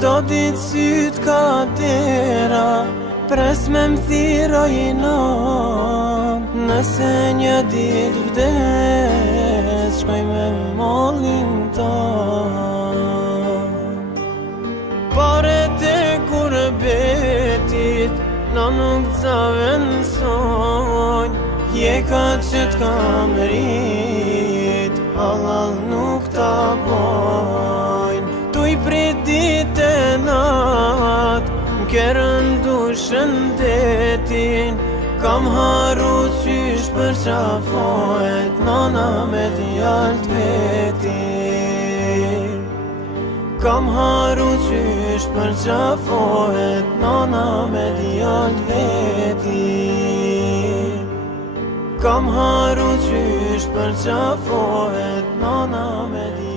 Çdo ditë syt ka dera, pres me m'thira i not. Nëse një ditë vdes, shkoj me mollin ton. Paret e kurbetit, na nuk t'zavensojnë. Jeka që t'kam rrit, halal nuk t'a bojnë. Tu i prit dit e nat, m'kerën du shëndetin. Kam haru qysh për qafohet, nana me djalt vetin. Kam haru qysh për qafohet, nana me djalt vetin. Kam haru qysh për qafohet, nana me djalt vetin.